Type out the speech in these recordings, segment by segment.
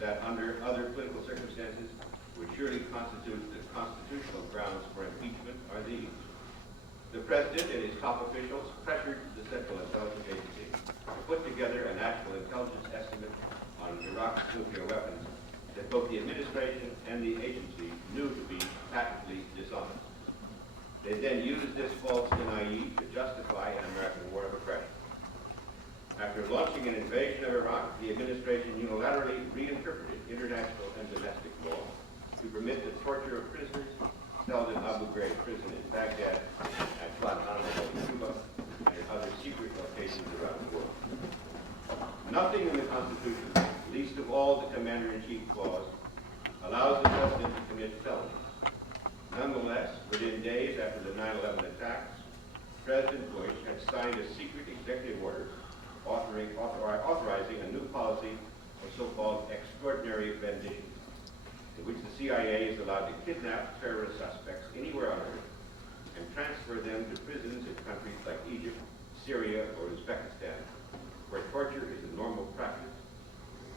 that under other political circumstances would surely constitute the constitutional grounds for impeachment are these. The President and his top officials pressured the Central Intelligence Agency to put together a national intelligence estimate on Iraq's nuclear weapons that both the administration and the agency knew to be patently dishonest. They then used this false NIE to justify an American war of aggression. After launching an invasion of Iraq, the administration unilaterally reinterpreted international and domestic law to permit the torture of prisoners held in Abu Ghraib prison in Baghdad, at Guantanamo in Cuba, and in other secret locations around the world. Nothing in the Constitution, least of all the Commander-in-Chief Clause, allows the President to commit felonies. Nonetheless, within days after the 9/11 attacks, President Bush had signed a secret executive order authorizing a new policy of so-called extraordinary renditions, in which the CIA is allowed to kidnap terrorist suspects anywhere on Earth and transfer them to prisons in countries like Egypt, Syria, or Uzbekistan, where torture is a normal practice,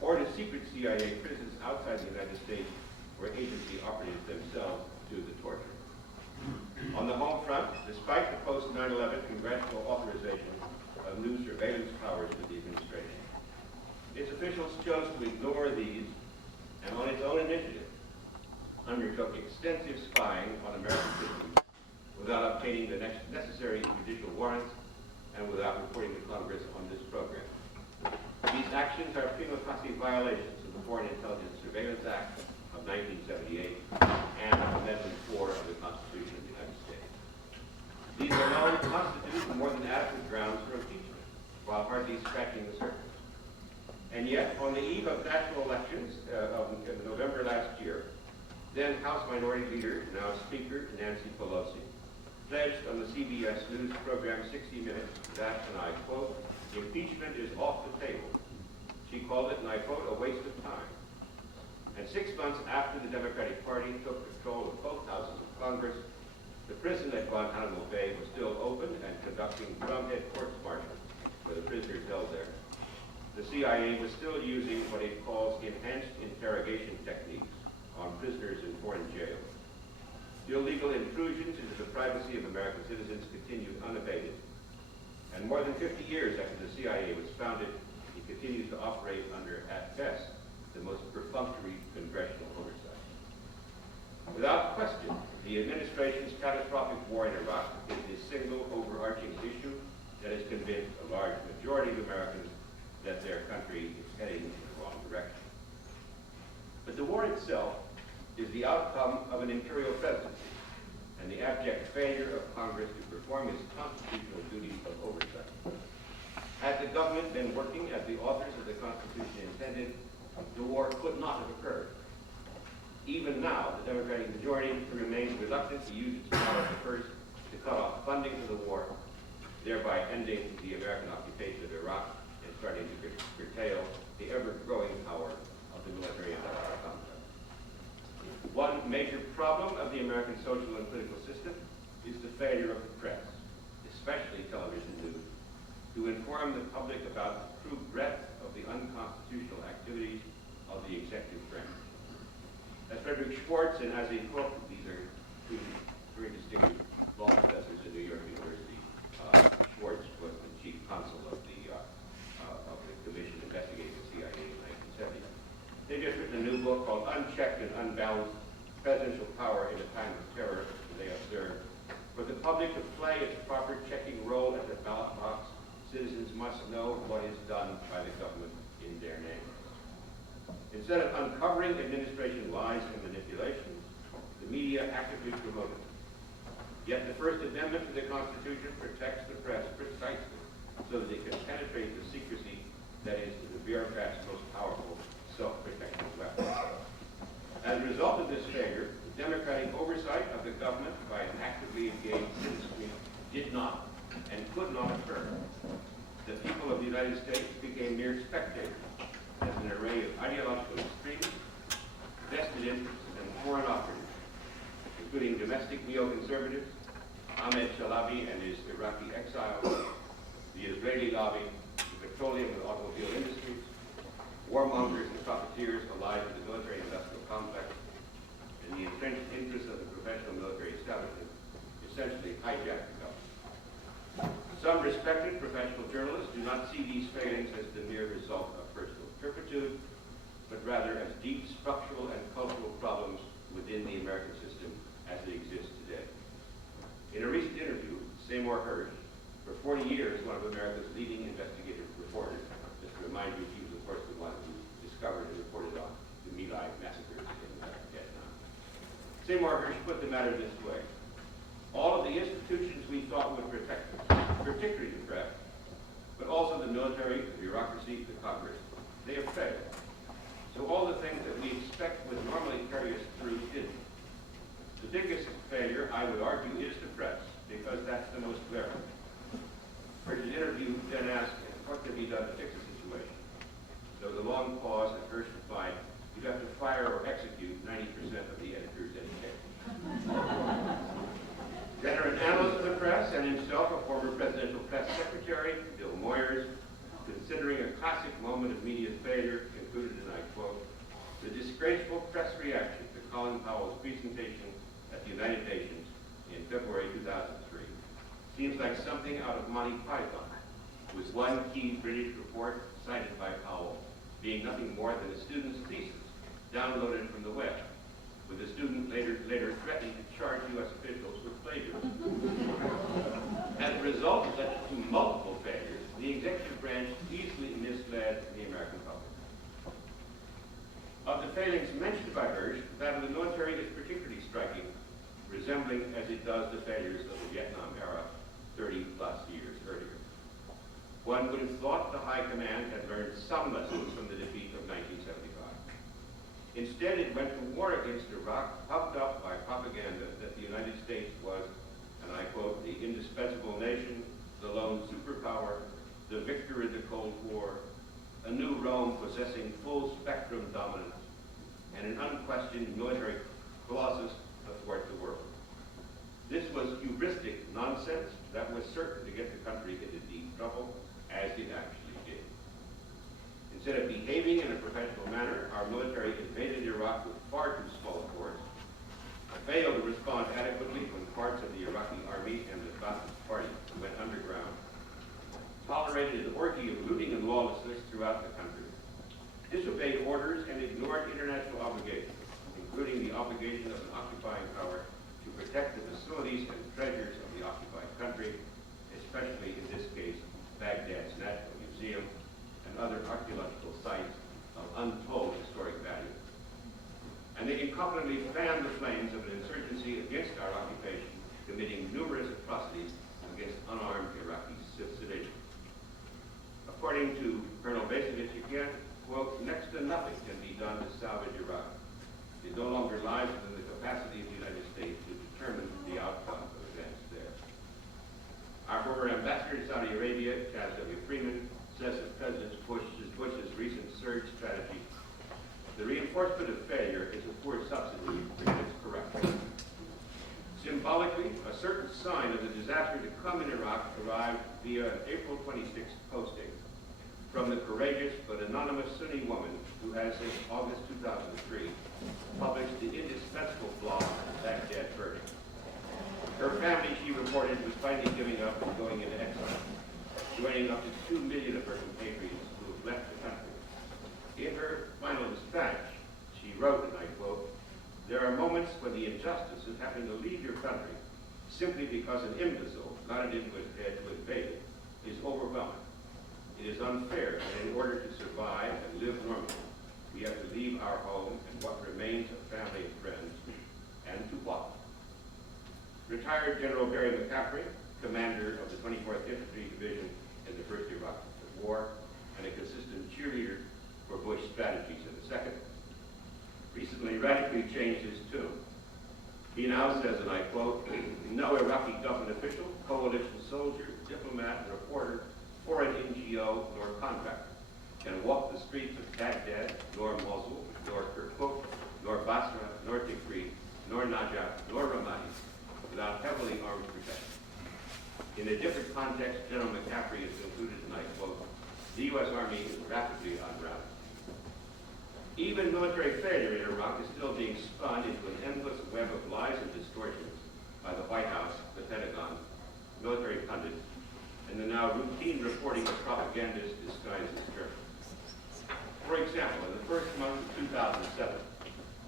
or to secret CIA prisons outside the United States, where agency operatives themselves do the torture. On the home front, despite the post-9/11 congressional authorization of new surveillance powers to the administration, its officials chose to ignore these and on its own initiative undertook extensive spying on American citizens without obtaining the necessary judicial warrants and without reporting to Congress on this program. These actions are prima facie violations of the Foreign Intelligence Surveillance Act of 1978 and Amendment 4 of the Constitution of the United States. These alone constitute more than adequate grounds for impeachment, while hardly scratching the surface. And yet, on the eve of national elections of November last year, then House Minority Leader, now Speaker Nancy Pelosi, pledged on the CBS News program 60 Minutes that, and I quote, "Impeachment is off the table." She called it, and I quote, "a waste of time." And 6 months after the Democratic Party took control of both houses of Congress, the prison at Guantanamo Bay was still open and conducting drumhead courts-martials for the prisoners held there. The CIA was still using what it calls enhanced interrogation techniques on prisoners in foreign jails. Illegal intrusions into the privacy of American citizens continued unabated. And more than 50 years after the CIA was founded, it continues to operate under, at best, the most perfunctory congressional oversight. Without question, the administration's catastrophic war in Iraq is the single overarching issue that has convinced a large majority of Americans that their country is heading in the wrong direction. But the war itself is the outcome of an imperial presidency and the abject failure of Congress to perform its constitutional duties of oversight. Had the government been working as the authors of the Constitution intended, the war could not have occurred. Even now, the Democratic majority remains reluctant to use its power first to cut off funding for the war, thereby ending the American occupation of Iraq and starting to curtail the ever-growing power of the military-industrial complex. One major problem of the American social and political system is the failure of the press, especially television news, to inform the public about the true breadth of the unconstitutional activities of the executive branch. As Frederick Schwartz and as a Cook, these are two very distinguished law professors at New York University. Schwartz was the chief counsel of the commission investigating the CIA in the 1970s. They've just written a new book called Unchecked and Unbalanced Presidential Power in a Time of Terror. They observe, for the public to play its proper checking role at the ballot box, citizens must know what is done by the government in their name. Instead of uncovering administration lies and manipulations, the media actively promote it. Yet the First Amendment to the Constitution protects the press precisely so that it can penetrate the secrecy that is the bureaucrat's most powerful self-protective weapon. As a result of this failure, the democratic oversight of the government by an actively engaged citizenry did not and could not occur. The people of the United States became mere spectators as an array of ideological extremists, vested interests, and foreign operatives, including domestic neoconservatives, Ahmed Chalabi and his Iraqi exiles, the Israeli lobby, the petroleum and automobile industries, war warmongers and profiteers allied to the military-industrial complex, and the entrenched interests of the professional military establishment essentially hijacked the government. Some respected professional journalists do not see these failings as the mere result of personal turpitude, but rather as deep structural and cultural problems within the American system as it exists today. In a recent interview, Seymour Hersh, for 40 years one of America's leading investigative reporters, just to remind you, he was of course the one who discovered and reported on the My Lai massacres in Vietnam. Seymour Hersh put the matter this way: all of the institutions we thought would protect us, particularly the press, but also the military, the bureaucracy, the Congress, they have failed. So all the things that we expect would normally carry us through didn't. The biggest failure, I would argue, is the press, because that's the most glaring. Hersh's interview then asked, what can be done to fix the situation? There was a long pause, and Hersh replied, you'd have to fire or execute 90% of the editors in Veteran analyst of the press, and himself a former presidential press secretary, Bill Moyers, considering a classic moment of media failure, concluded, and I quote, the disgraceful press reaction to Colin Powell's presentation at the United Nations in February 2003 seems like something out of Monty Python, with one key British report cited by Powell being nothing more than a student's thesis downloaded from the web, with the student later threatening to charge U.S. officials with plagiarism. As a result of such multiple failures, the executive branch easily misled the American public. Of the failings mentioned by Hersh, that of the military is particularly striking, resembling as it does the failures of the Vietnam era 30-plus years earlier. One would have thought the High Command had learned some lessons from the defeat of 1975. Instead, it went to war against Iraq, pumped up by propaganda that the United States was, and I quote, the indispensable nation, the lone superpower, the victor in the Cold War, a new Rome possessing full spectrum dominance, and an unquestioned military colossus athwart the world. This was hubristic nonsense that was certain to get the country into deep trouble, as it actually did. Instead of behaving in a professional manner, our military invaded Iraq with far too small a force, failed to respond adequately when parts of the Iraqi army and the Ba'ath Party went underground, tolerated an orgy of looting and lawlessness throughout the country, disobeyed orders and ignored international obligations, including the obligation of an occupying power to protect the facilities and treasures of the occupied country, especially in this case, Baghdad's National Museum and other archaeological sites of untold historic value. And they incompetently fanned the flames of an insurgency against our occupation, committing numerous atrocities against unarmed Iraqi civilians. According to Colonel Basevich again, quote, next to nothing can be done to salvage Iraq. It no longer lies within the capacity of the United States to determine the outcome of events there. Our former ambassador to Saudi Arabia, Chaz W. Freeman, says that President Bush's recent surge strategy, the reinforcement of failure is a poor substitute for its correction. Symbolically, a certain sign of the disaster to come in Iraq arrived via an April 26th posting from the courageous but anonymous Sunni woman who has, since August 2003, published the indispensable blog, Baghdad Verdict. Her family, she reported, was finally giving up and going into exile, joining up to 2 million of her compatriots who have left the country. In her final dispatch, she wrote, and I quote, there are moments when the injustice of having to leave your country simply because an imbecile got it into his head to invade it is overwhelming. It is unfair that in order to survive and live normally, we have to leave our home and what remains of family and friends, and to what? Retired General Barry McCaffrey, commander of the 24th Infantry Division in the First Iraq War, and a consistent cheerleader for Bush strategies in the Second, recently radically changed his tune. He now says, and I quote, no Iraqi government official, coalition soldier, diplomat, reporter, foreign NGO, nor contractor can walk the streets of Baghdad, nor Mosul, nor Kirkuk, nor Basra, nor Tikrit, nor Najaf, nor Ramadi without heavily armed protection. In a different context, General McCaffrey has concluded, and I quote, the U.S. Army is rapidly unraveling. Even military failure in Iraq is still being spun into an endless web of lies and distortions by the White House, the Pentagon, military pundits, and the now routine reporting of propagandists disguised as journalists. For example, in the first month of 2007,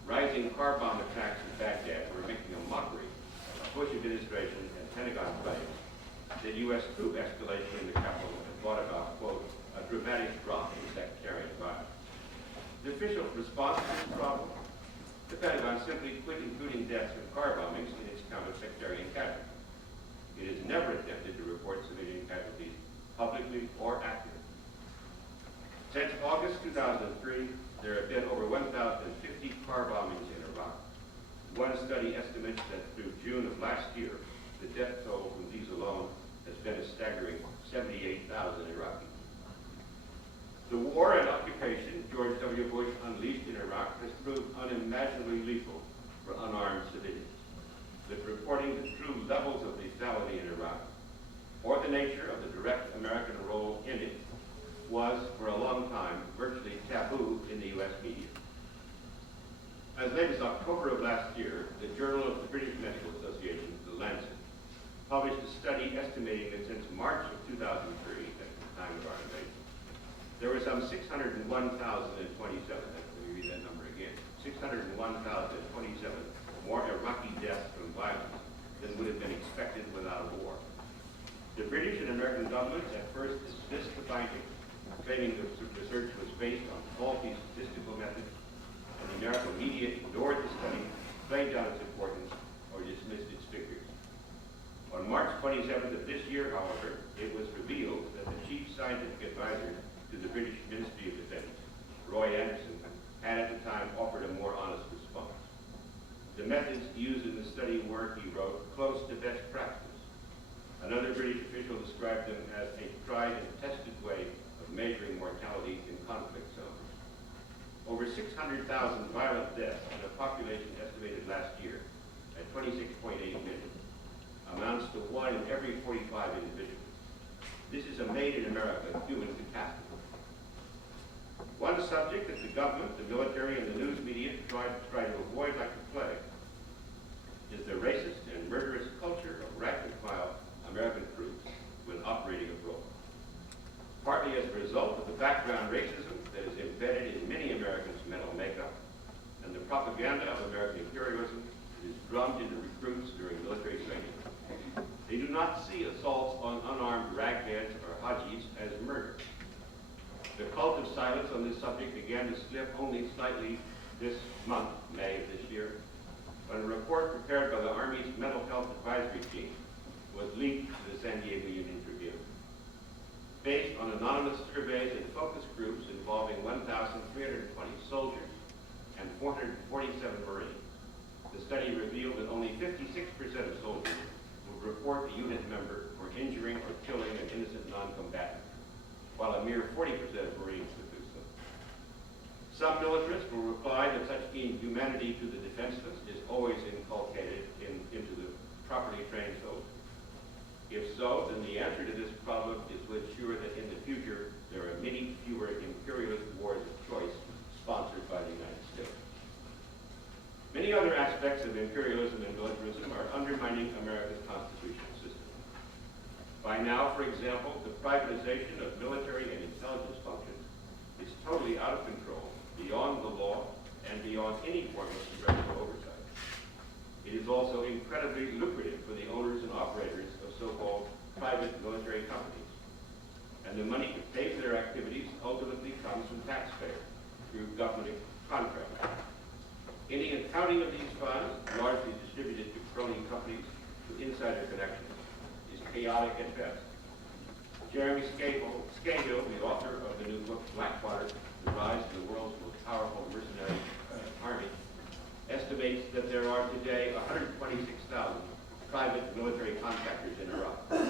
rising car bomb attacks in Baghdad were making a mockery of Bush administration and Pentagon claims that U.S. troop escalation in the capital had brought about, quote, a dramatic drop in sectarian violence. The official response to this problem? The Pentagon simply quit including deaths from car bombings in its counter-sectarian category. It has never attempted to report civilian casualties publicly or accurately. Since August 2003, there have been over 1,050 car bombings in Iraq. One study estimates that through June of last year, the death toll from these alone has been a staggering 78,000 Iraqis. The war and occupation George W. Bush unleashed in Iraq has proved unimaginably lethal for unarmed civilians. But reporting the true levels of lethality in Iraq, or the nature of the direct American role in it, was, for a long time, virtually taboo in the U.S. media. As late as October of last year, the Journal of the British Medical Association, The Lancet, published a study estimating that since March of 2003, at the time of our invasion, there were some 601,027, let me read that number again, 601,027 more Iraqi deaths from violence than would have been expected without a war. The British and American governments at first dismissed the findings, claiming the research was based on faulty statistical methods, and the American media ignored the study, played down its importance, or dismissed its figures. On March 27th of this year, however, it was revealed that the chief scientific advisor to the British Ministry of Defense, Roy Anderson, had at the time offered a more honest response. The methods used in the study were, he wrote, close to best practice. Another British official described them as a tried and tested way of measuring mortality in conflict zones. Over 600,000 violent deaths in a population estimated last year at 26.8 million amounts to 1 in every 45 individuals. This is a made-in-America human catastrophe. One subject that the government, the military, and the news media try to avoid like the plague is the racist and murderous culture of rank-and-file American troops when operating abroad. Partly as a result of the background racism that is embedded in many Americans' mental makeup and the propaganda of American imperialism that is drummed into recruits during military training. They do not see assaults on unarmed ragheads or hajis as murder. The cult of silence on this subject began to slip only slightly this month, May of this year, when a report prepared by the Army's Mental Health Advisory Team was leaked to the San Diego Union Tribune. Based on anonymous surveys and focus groups involving 1,320 soldiers and 447 Marines, the study revealed that only 56% of soldiers would report a unit member for injuring or killing an innocent non-combatant, while a mere 40% of Marines would do so. Some militarists will reply that such inhumanity to the defenseless is always inculcated into the properly trained soldier. If so, then the answer to this problem is to ensure that in the future there are many fewer imperialist wars of choice sponsored by the United States. Many other aspects of imperialism and militarism are undermining America's constitutional system. By now, for example, the privatization of military and intelligence functions is totally out of control, beyond the law, and beyond any form of congressional oversight. It is also incredibly lucrative for the owners and operators of so-called private military companies. And the money to pay for their activities ultimately comes from taxpayers through government contracts. Any accounting of these funds, largely distributed to crony companies with insider connections, is chaotic at best. Jeremy Scahill, the author of the new book Blackwater, The Rise of the World's Most Powerful Mercenary Army, estimates that there are today 126,000 private military contractors in Iraq,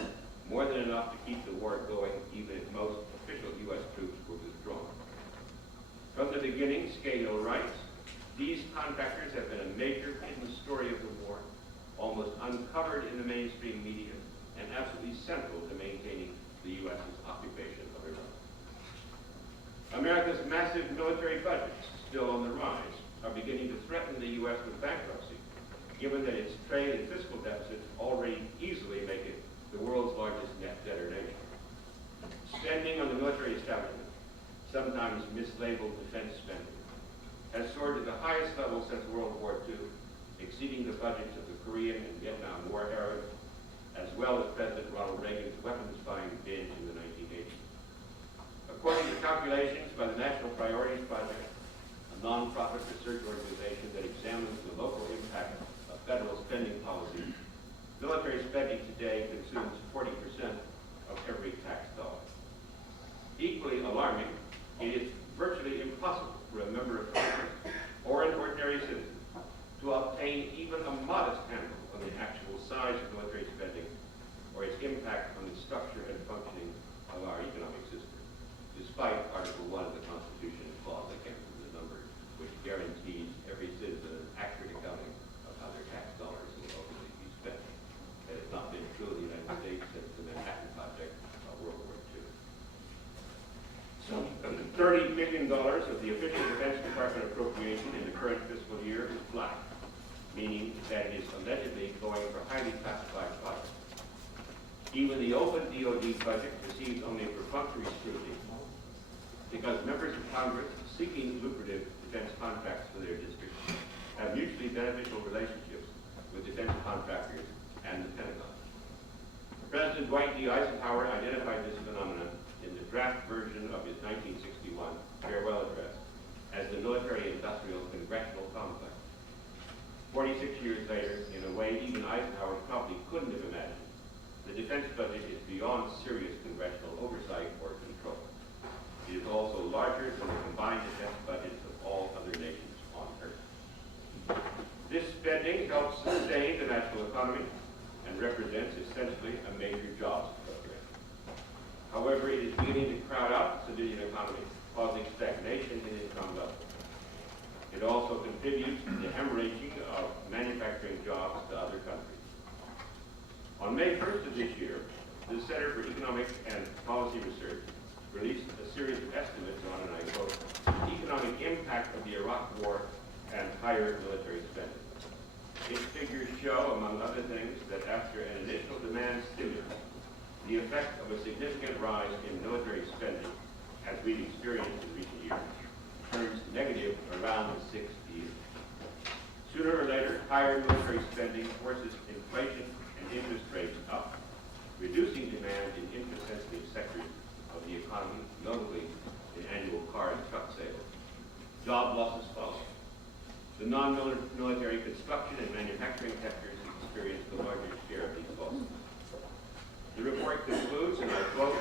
more than enough to keep the war going even if most official U.S. troops were withdrawn. From the beginning, Scahill writes, these contractors have been a major hidden story of the war, almost uncovered in the mainstream media, and absolutely central to maintaining the U.S.'s occupation of Iraq. America's massive military budgets, still on the rise, are beginning to threaten the U.S. with bankruptcy, given that its trade and fiscal deficits already easily make it the world's largest net debtor nation. Spending on the military establishment, sometimes mislabeled defense spending, has soared to the highest level since World War II, exceeding the budgets of the Korean and Vietnam War eras, as well as President Ronald Reagan's weapons buying binge in the 1980s. According to calculations by the National Priorities Project, a nonprofit research organization that examines the local impact of federal spending policies, military spending today consumes 40% of every tax dollar. Equally alarming, it is virtually impossible for a member of Congress or an ordinary citizen to obtain even a modest handle on the actual size of military spending or its impact on the structure and functioning of our economic system, despite Article 1 of the Constitution and clause, I can't remember the number, which guarantees every citizen an accurate accounting of how their tax dollars will ultimately be spent. That has not been true in the United States since the Manhattan Project of World War II. Some $30 billion of the official Defense Department appropriation in the current fiscal year is flat, meaning that it is allegedly going for highly classified projects. Even the open DoD budget receives only perfunctory scrutiny because members of Congress seeking lucrative defense contracts for their districts have mutually beneficial relationships with defense contractors and the Pentagon. President Dwight D. Eisenhower identified this phenomenon in the draft version of his 1961 farewell address as the military-industrial congressional complex. 46 years later, in a way even Eisenhower probably couldn't have imagined, the defense budget is beyond serious congressional oversight or control. It is also larger than the combined defense budgets of all other nations on Earth. This spending helps sustain the national economy and represents essentially a major jobs program. However, it is beginning to crowd out the civilian economy, causing stagnation in income levels. It also contributes to the hemorrhaging of manufacturing jobs to other countries. On May 1st of this year, the Center for Economic and Policy Research released a series of estimates on, and I quote, the economic impact of the Iraq War and higher military spending. Its figures show, among other things, that after an initial demand stimulus, the effect of a significant rise in military spending, as we've experienced in recent years, turns negative around the 6th year. Sooner or later, higher military spending forces inflation and interest rates up, reducing demand in interest-sensitive sectors of the economy, notably in annual car and truck sales. Job losses follow. The non-military construction and manufacturing sectors experience the largest share of these losses. The report concludes, and I quote,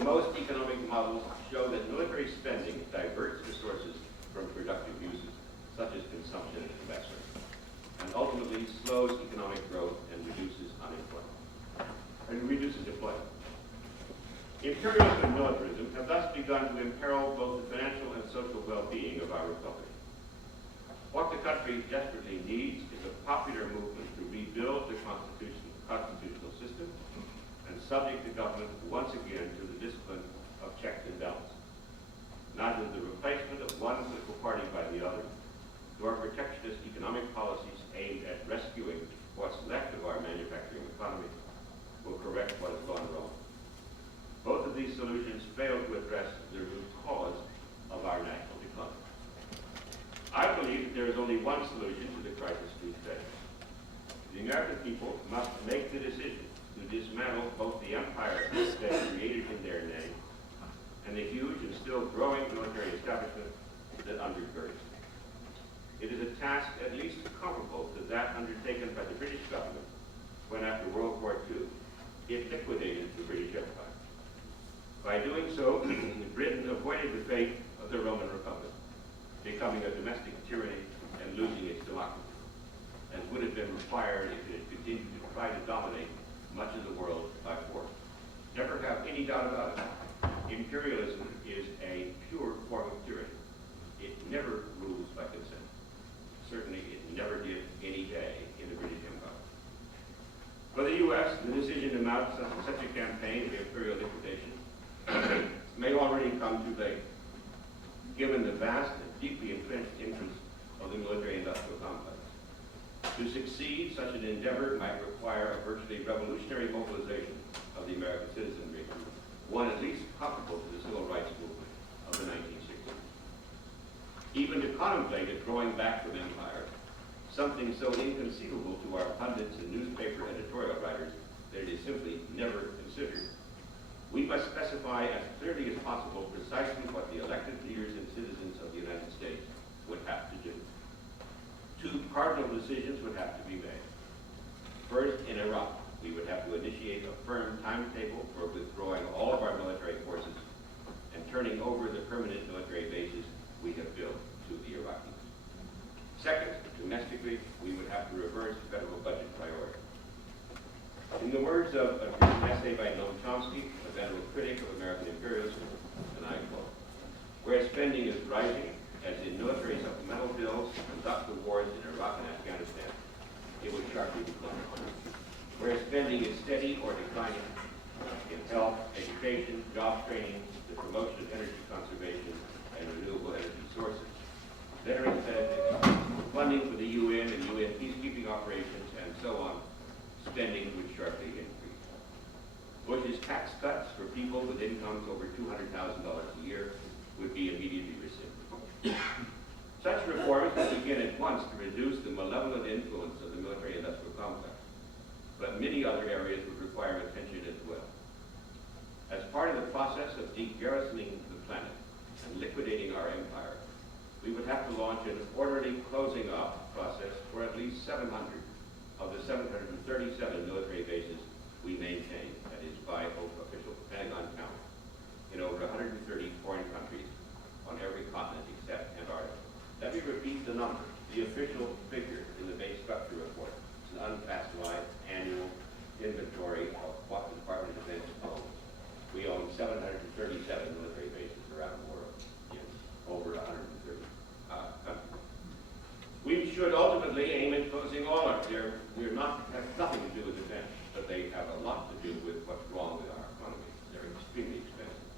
most economic models show that military spending diverts resources from productive uses, such as consumption and investment, and ultimately slows economic growth and reduces employment. Imperialism and militarism have thus begun to imperil both the financial and social well-being of our republic. What the country desperately needs is a popular movement to rebuild the constitutional system and subject the government once again to the discipline of checks and balances. Neither the replacement of one political party by the other, nor protectionist economic policies aimed at rescuing what's left of our manufacturing economy will correct what has gone wrong. Both of these solutions fail to address the root cause of our national decline. I believe that there is only one solution to the crisis we face. The American people must make the decision to dismantle both the empire that created in their name and the huge and still growing military establishment that undergirds it. It is a task at least comparable to that undertaken by the British government when, after World War II, it liquidated the British Empire. By doing so, Britain avoided the fate of the Roman Republic, becoming a domestic tyranny and losing its democracy, as would have been required if it had continued to try to dominate much of the world by force. Never have any doubt about it. Imperialism is a pure form of tyranny. It never rules by consent. Certainly it never did any day in the British Empire. For the U.S., the decision to mount such a campaign of imperial liquidation may already come too late. deeply entrenched interests of the military-industrial complex. To succeed, such an endeavor might require a virtually revolutionary mobilization of the American citizenry, one at least comparable to the civil rights movement of the 1960s. Even to contemplate it growing back from empire, something so inconceivable to our pundits and newspaper editorial writers that it is simply never considered, we must specify as clearly as possible precisely what the elected leaders and citizens of the United States would have to do. Two cardinal decisions would have to be made. First, in Iraq, we would have to initiate a firm timetable for withdrawing all of our military forces and turning over the permanent military bases we have built to the Iraqis. Second, domestically, we would have to reverse federal budget priorities. In the words of a recent essay by Noam Chomsky, a venerable critic of American imperialism, and I quote, "Where spending is rising, as in military supplemental bills to conduct the wars in Iraq and Afghanistan, it would sharply decline. Where spending is steady or declining, in health, education, job training, the promotion of energy conservation, and renewable energy sources, veterans benefits, funding for the UN and UN peacekeeping operations, and so on, spending would sharply increase. Bush's tax cuts for people with incomes over $200,000 a year would be immediately rescinded. Such reforms would begin at once to reduce the malevolent influence of the military-industrial complex, but many other areas would require attention as well. As part of the process of de-garrisoning the planet and liquidating our empire, we would have to launch an orderly closing up process for at least 700 of the 737 military bases we maintain, that is by official Pentagon count, in over 130 foreign countries on every continent except Antarctica. Let me repeat the number, the official figure in the base structure report. It's an unclassified annual inventory of what the Department of Defense owns. We own 737 military bases around the world in over 130 countries. We should ultimately aim at closing all of them. We're not have nothing to do with defense, but they have a lot to do with what's wrong with our economy. They're extremely expensive.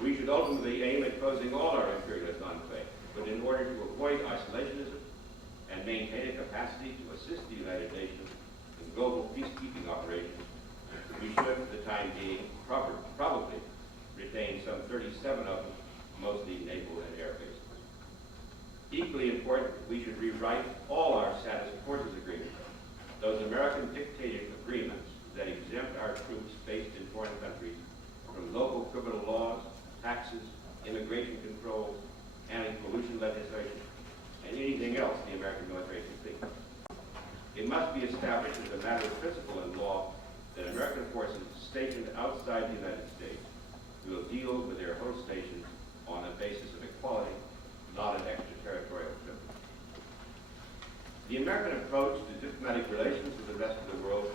We should ultimately aim at closing all our imperialist enclave, but in order to avoid isolationism and maintain a capacity to assist the United Nations in global peacekeeping operations, we should, for the time being, probably retain some 37 of them, mostly naval and air bases. Equally important, we should rewrite all our status forces agreements, those American dictated agreements that exempt our troops based in foreign countries from local criminal laws, taxes, immigration controls, anti-pollution legislation, and anything else the American military can think of. It must be established as a matter of principle and law that American forces stationed outside the United States will deal with their host nations on a basis of equality, not an extraterritorial privilege. The American approach to diplomatic relations with the rest of the world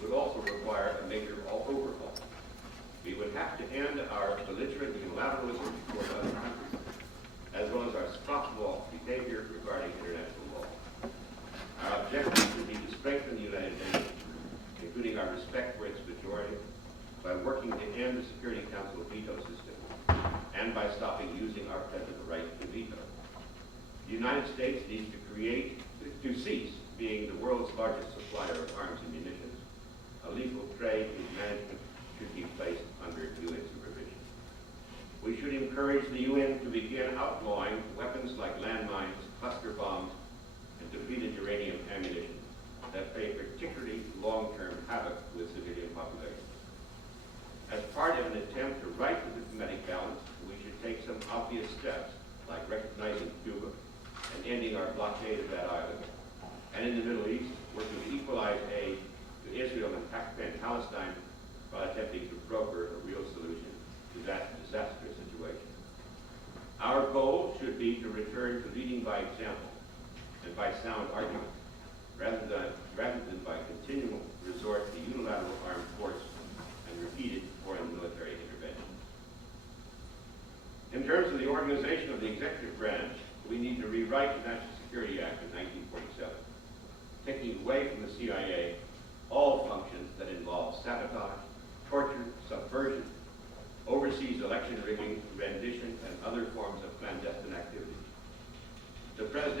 would also require a major overhaul. We would have to end our belligerent unilateralism toward other countries, as well as our scofflaw behavior regarding international law. Our objective would be to strengthen the United Nations, including our respect for its majority, by working to end the Security Council veto system, and by stopping using our present right to veto. The United States needs to cease being the world's largest supplier of arms and munitions, a lethal trade whose management should be placed under UN supervision. We should encourage the UN to begin outlawing weapons like landmines, cluster bombs, and depleted uranium ammunition that play particularly long-term havoc with civilian populations. As part of an attempt to right the diplomatic balance, we should take some obvious steps, like recognizing Cuba and ending our blockade of that island, and in the Middle East, working to equalize aid to Israel and Palestine while attempting to broker a real solution to that disastrous situation. Our goal should be to return to leading by example and by sound argument, rather than by continual resort to unilateral armed force and repeated foreign military intervention. In terms of the organization of the executive branch, we need to rewrite the National Security Act of 1947, taking away from the CIA all functions that involve sabotage, torture, subversion, overseas election rigging, rendition, and other forms of clandestine activity.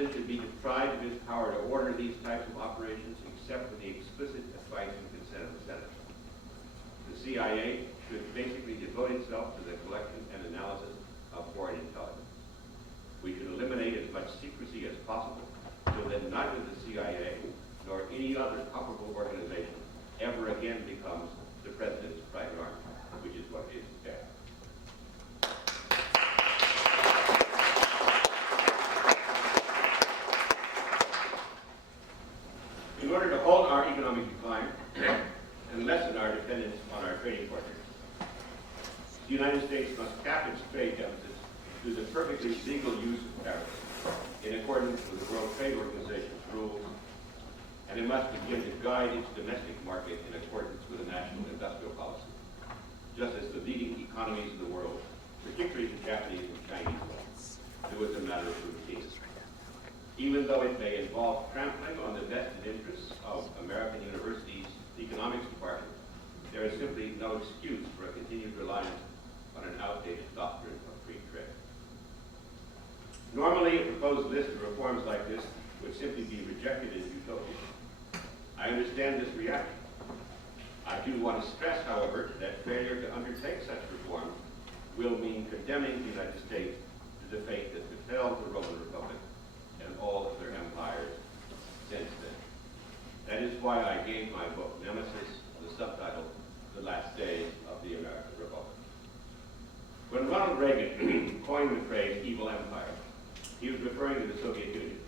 president should be deprived of his power to order these types of operations except with the explicit advice and consent of the Senate. The CIA should basically devote itself to the collection and analysis of foreign intelligence. We should eliminate as much secrecy as possible so that neither the CIA nor any other comparable organization ever again becomes the president's private army, which is what it is today. In order to halt our economic decline and lessen our dependence on our trading partners, the United States must cap its trade deficits through the perfectly legal use of tariffs in accordance with the World Trade Organization's rules, and it must begin to guide its domestic market in accordance with a national industrial policy, just as the leading economies of the world, particularly the Japanese and Chinese ones, do as a matter of routine. Even though it may involve trampling on the vested interests of American universities' economics department, there is simply no excuse for a continued reliance on an outdated doctrine of free trade. Normally, a proposed list of reforms like this would simply be rejected as utopian. I understand this reaction. I do want to stress, however, that failure to undertake such reforms will mean condemning the United States to the fate that befell the Roman Republic and all of their empires since then. That is why I gave my book, Nemesis, the subtitle, The Last Days of the American Republic. When Ronald Reagan coined the phrase evil empire, he was referring to the Soviet Union.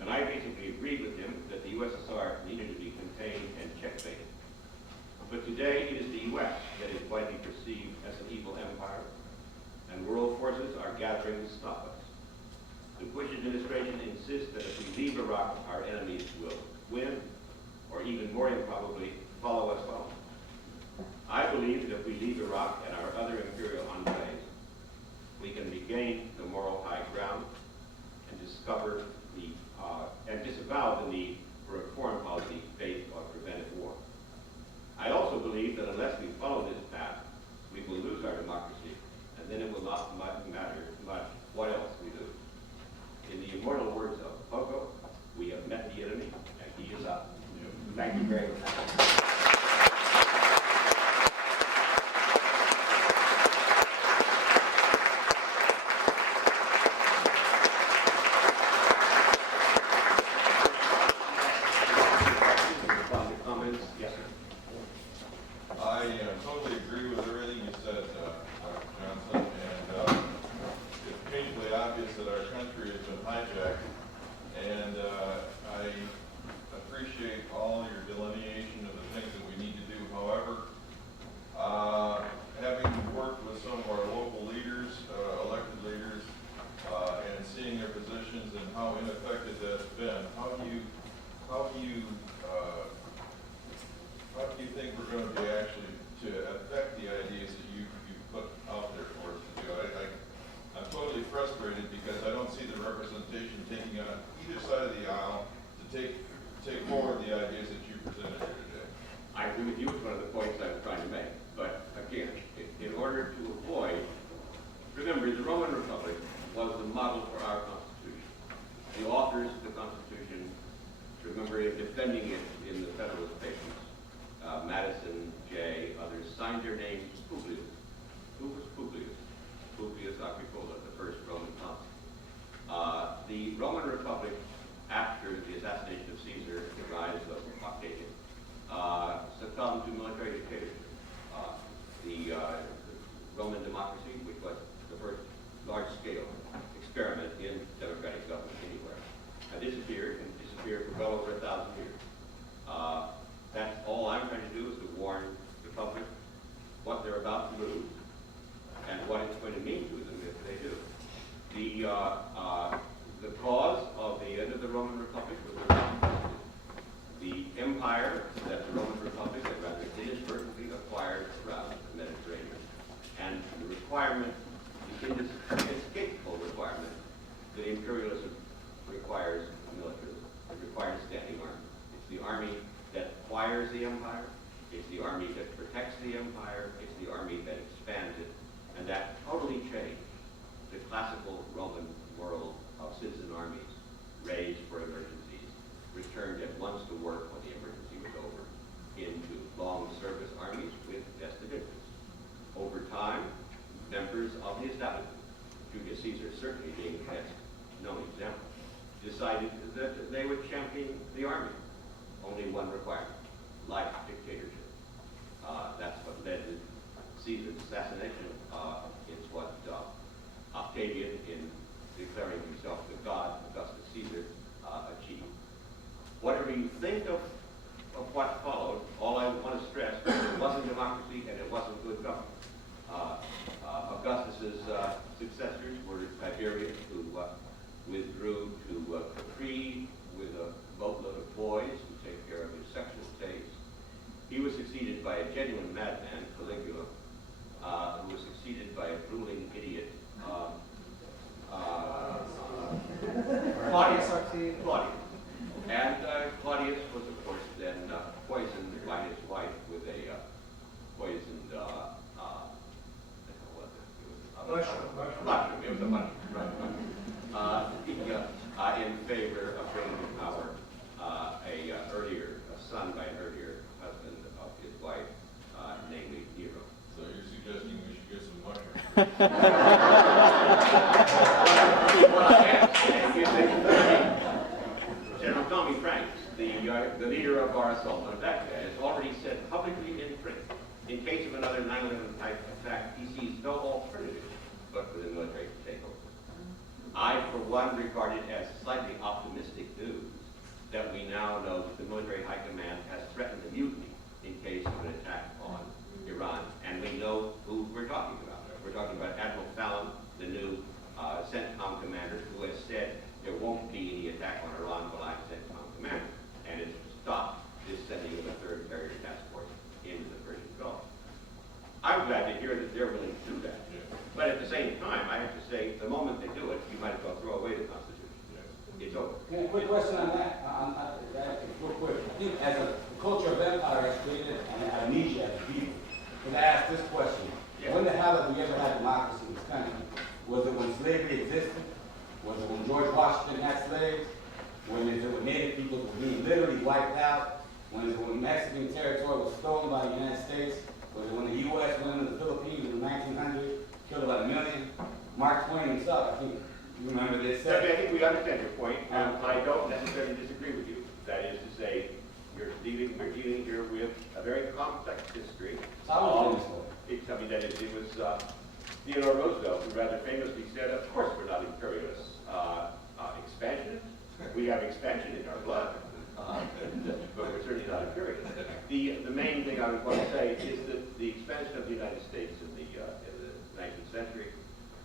And I basically agreed with him that the USSR needed to be contained and checkmated. But today it is the US that is widely perceived as an evil empire, and world forces are gathering to stop us. The Bush administration insists that if we leave Iraq, our enemies will win, or even more improbably, follow us home. I believe that if we leave Iraq and our other imperial enclaves, we can regain the moral high ground and disavow the need for a foreign policy based on preventive war. I also believe that unless we follow this path, we will lose our democracy, and then it will not matter much what else we do. In the immortal words of Poco, we have met the enemy, and he is up. Thank you very much. The Roman Republic, after the assassination of Caesar and the rise of Octavian, succumbed to military dictatorship. The Roman democracy, which was the first large-scale experiment in democratic government anywhere, disappeared and disappeared for well over 1,000 years. That's all I'm trying to do is to warn the public what they're about to lose and what it's going to mean to them if they do. The cause of the end of the Roman Republic was the Roman Republic. The empire that the Roman Republic had rather inadvertently acquired around the Mediterranean, and the requirement, the inescapable requirement that imperialism requires militarism. It requires a standing army. It's the army that acquires the empire. It's the army that protects the empire. It's the army that expands it. And that totally changed the classical Roman world of citizen armies Germany being the best known example, decided that they would champion the army. Only one requirement: life dictatorship. That's what led to Caesar's assassination. It's what Octavian, in declaring himself the god Augustus Caesar, achieved. Whatever you think of what followed, all I want to stress is it wasn't democracy and it wasn't good government. Augustus's successors were Tiberius, who withdrew to Capri with a boatload of boys to take care of his sexual tastes. He was succeeded by a genuine madman, Caligula, who was succeeded by a drooling idiot, Claudius. And Claudius was, of course, then poisoned by his wife with a poisoned, mushroom. It was a mushroom, right. In favor of bringing to power a son by an earlier husband of his wife, namely Nero. So you're suggesting we should get some mushrooms? What I am saying is that General Tommy Franks, the leader of our assault on Baghdad, has already said publicly in print, in case of another 9/11 type attack, he sees no alternative but for the military to take over. I, for one, regard it as slightly optimistic news that we now know that the military high command has threatened a mutiny in case of an attack on Iran. And we know who we're talking about. We're talking about Admiral Fallon, the new CENTCOM commander, who has said there won't be any attack on Iran while I'm CENTCOM commander, and has stopped this sending of a third carrier task force into the Persian Gulf. I'm glad to hear that they're willing to do that. But at the same time, I have to say, the moment they do it, you might as well throw away the Constitution. It's over. Okay, quick question on that. Real quick. I think as a culture of empire has created an amnesia as people. Can I ask this question? Yeah. When the hell have we ever had democracy in this country? Was it when slavery existed? Was it when George Washington had slaves? When is it when Native peoples were being literally wiped out? When is it when Mexican territory was stolen by the United States? Was it when the U.S. went into the Philippines in 1900, killed about 1 million? Mark Twain himself, I think, you remember this? I think we understand your point, and I don't necessarily disagree with you. That is to say, we're dealing here with a very complex history. It's something that it was Theodore Roosevelt who rather famously said, "Of course we're not imperialists. Expansionists? We have expansion in our blood, but we're certainly not imperialists." The main thing I would want to say is that the expansion of the United States in the 19th century,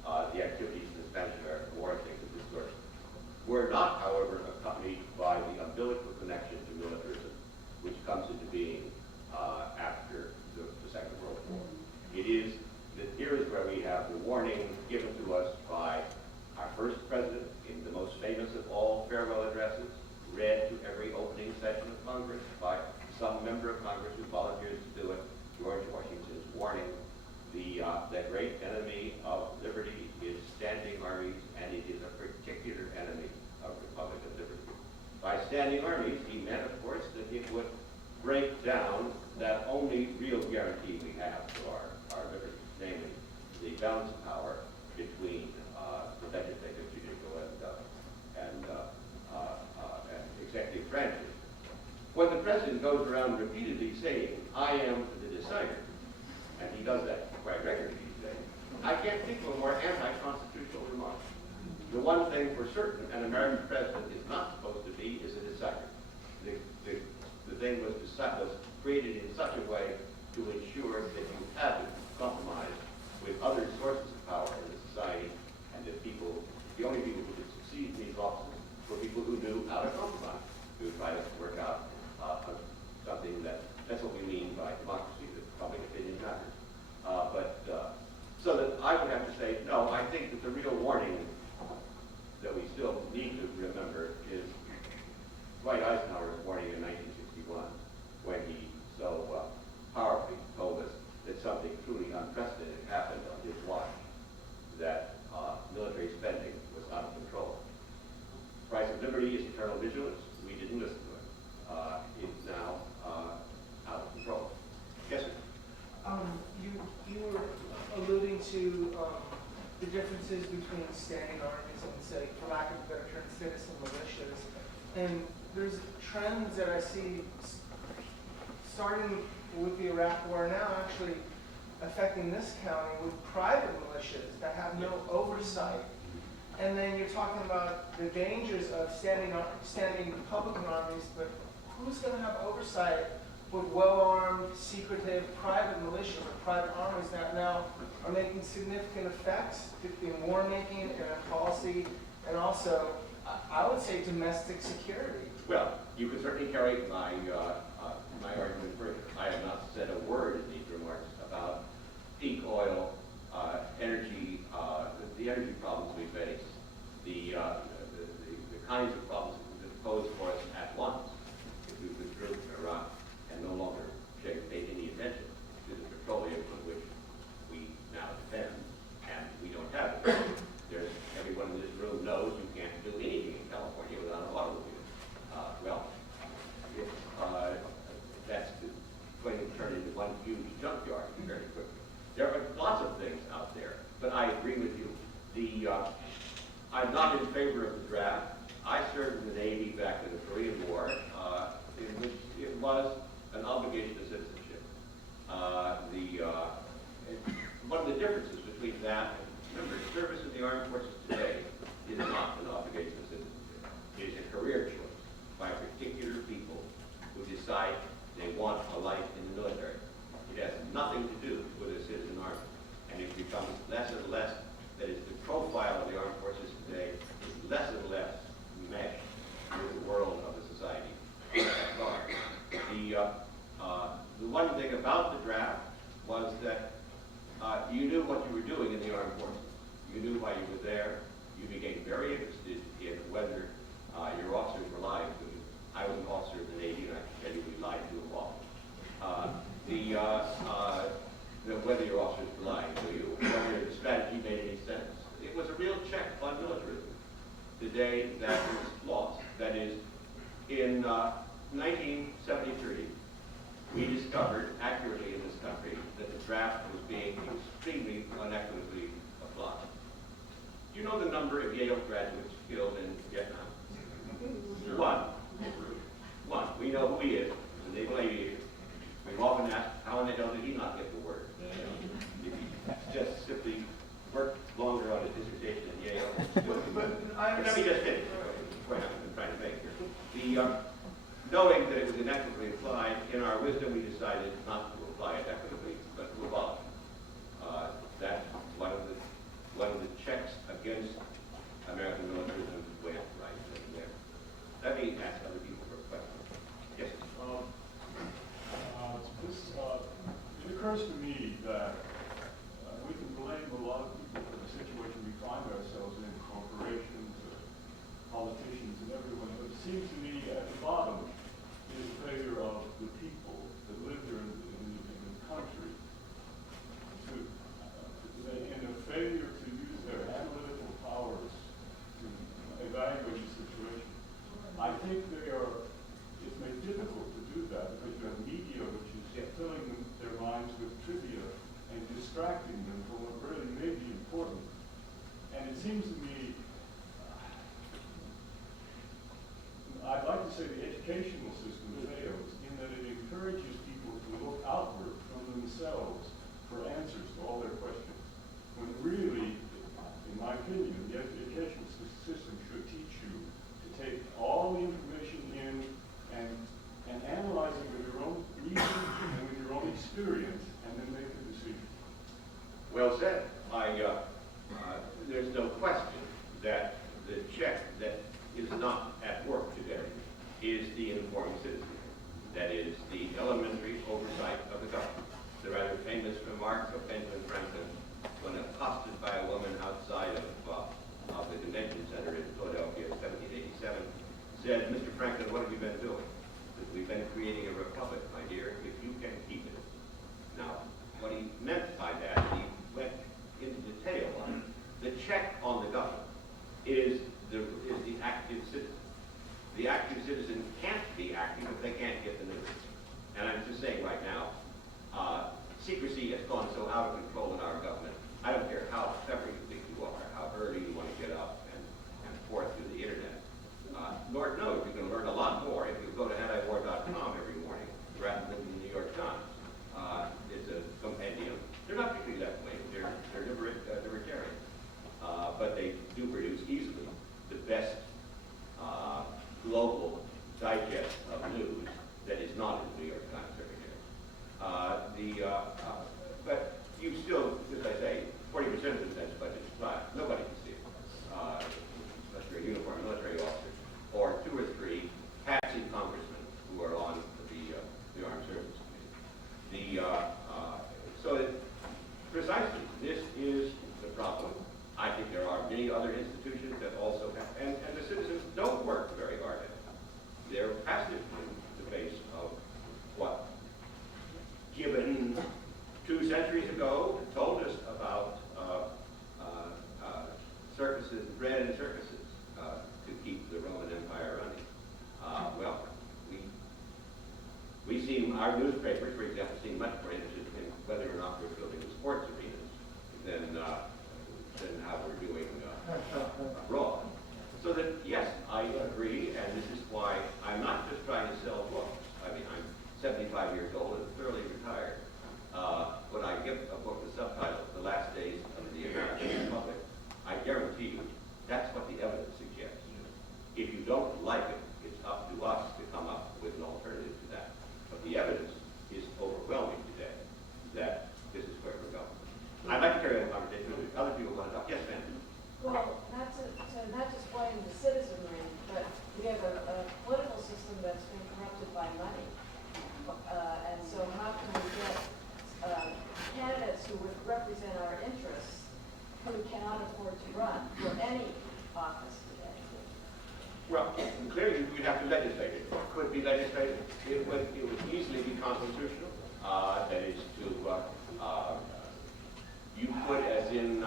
the activities in the Spanish-American War and things of this sort, were not, however, accompanied by the umbilical connection to militarism, which comes into being after the Second World War. It is that here is where we have the warning given to us by our first president in the most famous of all farewell addresses, read to every opening session of Congress by some member of Congress who volunteers to do it, George Washington's warning. The great enemy of liberty is standing armies, and it is a particular enemy of Republican liberty. By standing armies, he meant, of course, that it would break down that only real guarantee we have to our liberty, namely the balance of power between the legislative, judicial, and executive branches. When the president goes around repeatedly saying, "I am the decider," and he does that quite regularly these days, I can't think of a more anti-constitutional remark. The one thing for certain an American president is not supposed to be is a decider. The thing was created in such a way to ensure that you haven't compromised with other sources of power in the society, and that the only people who could succeed in these offices were people who knew how to compromise, who try to work out something that's what we mean by democracy, that public opinion matters. So that I would have to say, no, I think that the real warning that we still need to remember is Dwight Eisenhower's warning in 1961, when he so powerfully told us that something truly unprecedented happened on his watch, that military spending was out of control. Price of liberty is eternal vigilance. We didn't listen to it. It's now out of control. Yes, sir? You were alluding to the differences between standing army And there's trends that I see starting with the Iraq War now actually affecting this county with private militias that have no oversight. And then you're talking about the dangers of standing Republican armies, but who's going to have oversight with well-armed, secretive, private militias or private armies that now are making significant effects in war-making and in policy, and also, I would say, domestic security? Well, you could certainly carry my argument further. I have not said a word in these remarks about peak oil, energy, the energy problems we face, the kinds of problems that pose for us at once if we withdrew from Iraq and no longer paid any attention to the petroleum on which we now depend, and we don't have it. Everyone in this room knows you can't do anything in California without an automobile. That's going to turn into one huge junkyard very quickly. There are lots of things out there, but I agree with you. I'm not in favor of the draft. I served in the Navy back in the Korean War, in which it was an obligation to citizenship. One of the differences between that and, remember, service in the armed forces today is not an obligation to citizenship. It is a career choice by particular people who decide they want a life in the military. It has nothing to do with a citizen army, and it becomes less and less. That is, the profile of the armed forces today is less and less meshed with the world of the society at large. The one thing about the draft was that you knew what you were doing in the armed forces. You knew why you were there. You became very interested in whether your officers were lying to you. I was an officer of the Navy, and I can tell you we lied to them all. Whether your officers were lying to you, whether the strategy made any sense. It was a real check on militarism. Today, that is lost. That is, in 1973, we discovered accurately in this country that the draft was being extremely unequitably applied. Do you know the number of Yale graduates killed in Vietnam? One. We know who he is, the naval aviator. We've often asked, how in the hell did he not get the word? If he just simply worked longer on his dissertation at Yale. Let me just finish the point I've been trying to make here. Knowing that it was inequitably applied, in our wisdom we decided not to apply it equitably, but to abolish it. That's one of the checks against American militarism went right there. Let me ask other people for a question. Yes. It occurs to me that we can blame a lot of people for the situation we find ourselves in, corporations, politicians, and everyone. But it seems to me at the bottom is the failure of the people that live here in the country, and a failure to use their analytical powers to evaluate the situation. I think it's made difficult to do that because you have media which is filling their minds with trivia and distracting them from what really may be important. And it seems to me, I'd like to say the educational system fails in that it encourages people to look outward from themselves for answers to all their questions. When really, in my opinion, the educational system should teach you to take all the information in and analyze it with your own reason and with your own experience, and then make a decision. Well said. There's no question that the check that is not at work today is the informed citizen. That is the elementary oversight of the government. The rather famous remark of Benjamin Franklin when accosted by a woman outside of the convention center in Philadelphia in 1787 said, "Mr. Franklin, what have you been doing?" Said, "We've been creating a republic, my dear, if you can keep it." Now, what he meant by that, he went into detail on it. The check on the government is the active citizen. The active citizen can't be active if they can't get the news. And I'm just saying right now, secrecy has gone so out of control best global digest of news that is not in the New York Times every day. But you still, as I say, 40% of the defense budget is private. Nobody can see it, unless you're a uniformed military officer, or 2 or 3 patsy congressmen who are on the Armed Services Committee. So that precisely, this is the problem. I think there are many other institutions that also have, and the citizens don't work very hard at it. They're passive in the face of what, given 2 centuries ago, told us about circuses, bread and circuses, to keep the Roman Empire running. Well, we seem, our newspapers, for example, seem much more interested in whether or not we're building sports arenas than how we're doing abroad. So that, yes, I agree, and this is why I'm not just trying to sell books. I mean, I'm 75 years old and thoroughly retired. When I give a book the subtitle, The Last Days of the American Republic, I guarantee you that's what the evidence suggests. If you don't like it, it's up to us to come up with an alternative to that. But the evidence is overwhelming today that this is where we're going. I'd like to carry on the conversation with other people want to talk. Yes, ma'am. Well, not just blaming the citizenry, but we have a political system that's been corrupted by money. And so how can we get candidates who would represent our interests who cannot afford to run for any office today? Well, clearly we'd have to legislate it. It could be legislated. It would easily be constitutional. That is to, you could, as in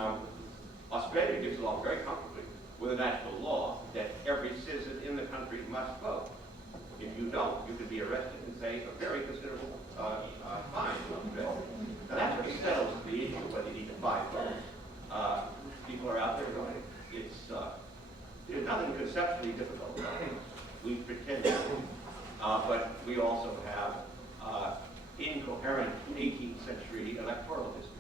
Australia gets along very comfortably with a national law that every citizen in the country must vote. If you don't, you could be arrested and pay a very considerable fine. Now that really settles the issue of whether you need to buy votes. People are out there going, there's nothing conceptually difficult about it. We pretend to, but we also have incoherent 18th century electoral history.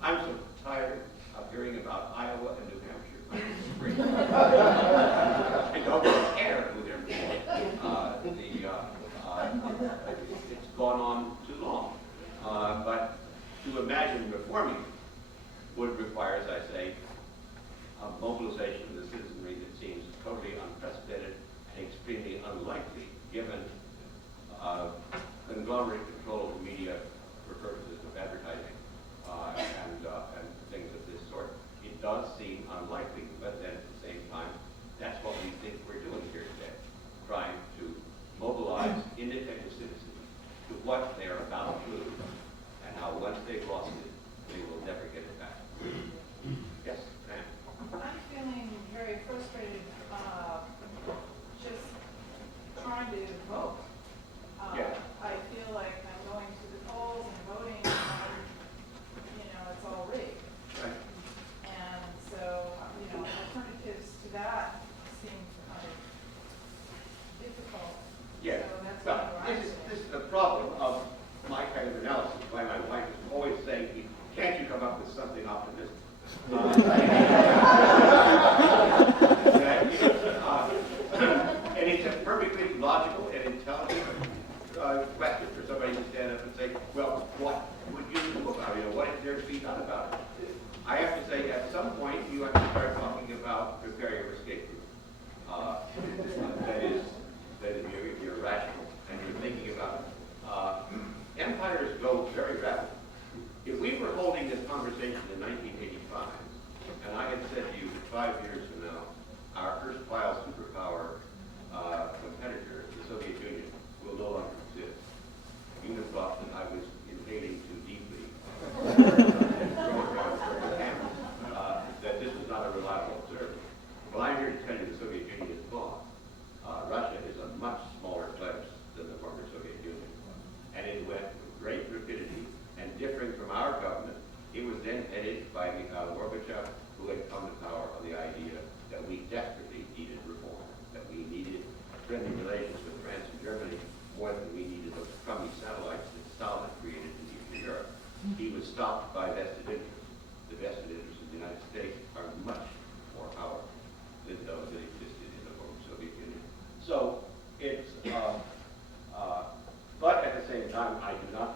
I'm so tired of hearing about Iowa and New Hampshire. I don't care who they're for. It's gone on too long. But to imagine reforming it would require, as I say, a mobilization of the citizenry that seems totally unprecedented and extremely unlikely given conglomerate control of the media for purposes of advertising and things of this sort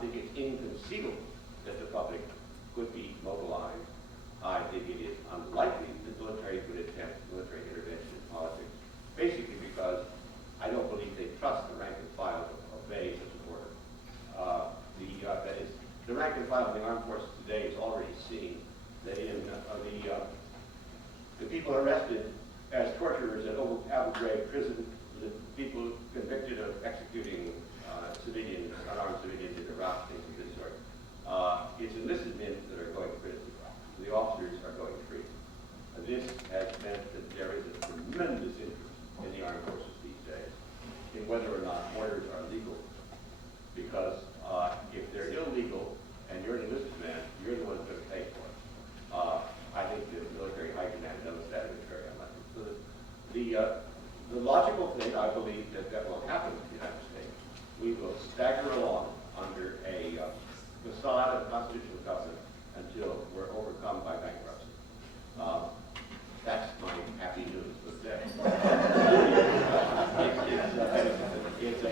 think it's inconceivable that the public could be mobilized. I think it is unlikely that military would attempt military intervention in politics, basically because I don't believe they trust the rank and file to obey such an order. That is, the rank and file of the armed forces today is already seeing that in the people arrested as torturers at Abu Ghraib prison, the people convicted of executing civilians, unarmed civilians in Iraq, things of this sort. It's enlisted men that are going to prison. The officers are going free. This has meant that there is a tremendous interest in the armed forces these days in whether or not orders are legal. Because if they're illegal and you're an enlisted man, you're the one who's going to pay for it. I think the military high command knows that is very unlikely. So the logical thing, I believe, that will happen in the United States, we will stagger along under a facade of constitutional government until we're overcome by bankruptcy. That's my happy news for the day. It's a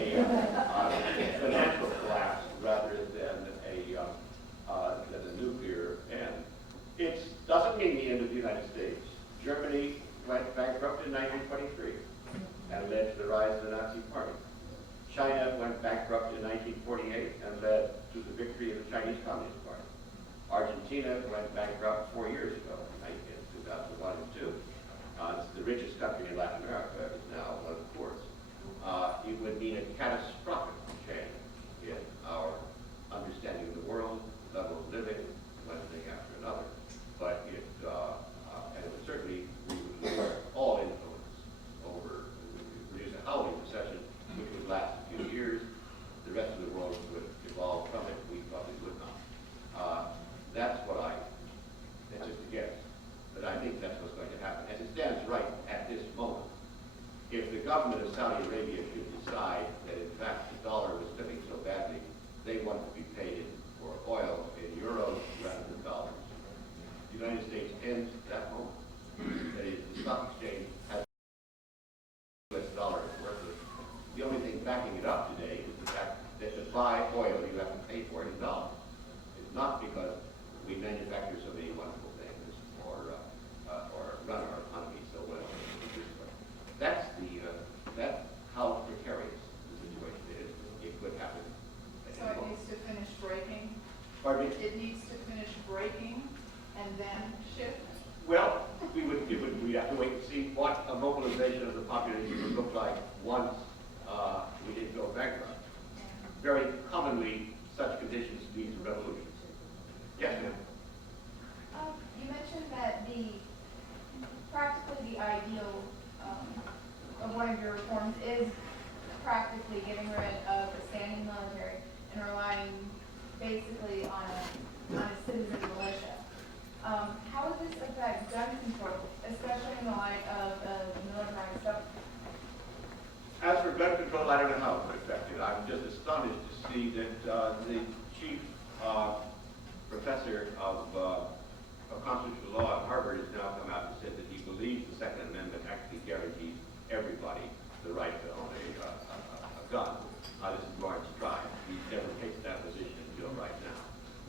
financial collapse rather than a nuclear end. It doesn't mean the end of the United States. Germany went bankrupt in 1923 and led to the rise of the Nazi Party. China went bankrupt in 1948 and led to the victory of the Chinese Communist Party. Argentina went bankrupt 4 years ago, in 2001 and 2. It's the richest country in Latin America. It's now one of the poorest. It would mean a catastrophic change in our understanding of the world, level of living, one thing after another. But it would certainly lose all influence over, produce a howling recession, which would last a few years. The rest of the world would evolve from it. We probably would not. That's just a guess. But I think that's what's going to happen. As it stands right at this moment, if the government of Saudi Arabia should decide that in fact the dollar was slipping so badly, they want to be paid for oil in euros rather than dollars. The United States ends that moment. That is, the stock exchange has US dollars worth of. The only thing backing it up today is the fact that to buy oil you have to pay for it in dollars. It's not because we manufacture so many wonderful things or run our economy so well. That's how precarious the situation is. It could happen. So it needs to finish breaking? Pardon me? It needs to finish breaking and then shift? Well, we'd have to wait and see what a mobilization of the population would look like once we didn't go bankrupt. Very commonly, such conditions lead to revolutions. Yes, ma'am. You mentioned that practically the ideal of one of your reforms is practically getting rid of the standing military and relying basically on a citizen militia. How would this affect gun control, especially in the light of the militarized government? As for gun control, I don't know how it would affect it. I'm just astonished to see that the chief professor of constitutional law at Harvard has now come out and said that he believes the Second Amendment actually guarantees everybody the right to own a gun. This is Lawrence Tribe. He's never taken that position until right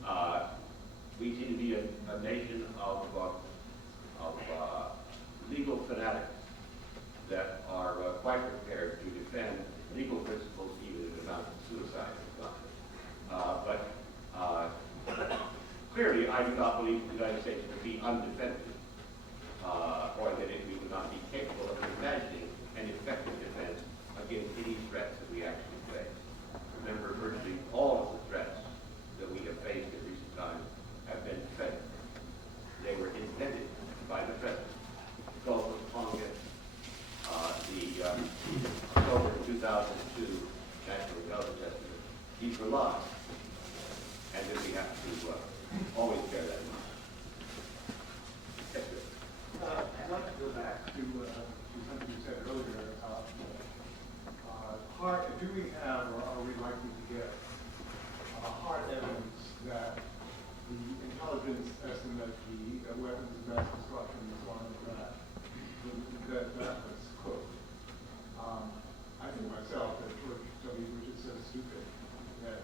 now. We seem to be a nation of legal fanatics that are quite prepared to defend legal principles even if it amounts to suicide. But clearly, I do not believe the United States would be undefended, or that we would not be capable of imagining an effective defense against any threats that we actually face. Remember, virtually all of the threats that we have faced in recent times have been federal. They were invented by the president. Gulf of Tonkin, the October 2002 National Intelligence Estimate. These were lies. And then we have to always bear that in mind. Yes, sir. I'd like to go back to something you said earlier. Do we have, or are we likely to get, hard evidence that the intelligence estimate, the weapons of mass destruction, and so on, that was cooked? I think myself that George W. Bush is so stupid that,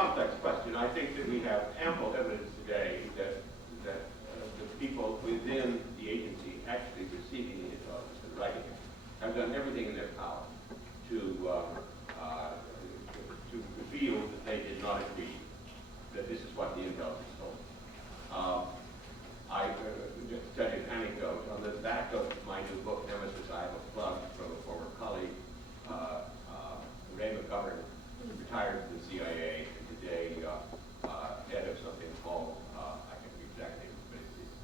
complex question. I think that we have ample evidence today that the people within the agency actually receiving the intelligence and writing it have done everything in their power to reveal that they did not agree that this is what the intelligence told them. I just tell you an anecdote. On the back of my new book, Nemesis, I have a plug from a former colleague, Ray McGovern, who retired from the CIA and today head of something called, I can't remember exactly, but it's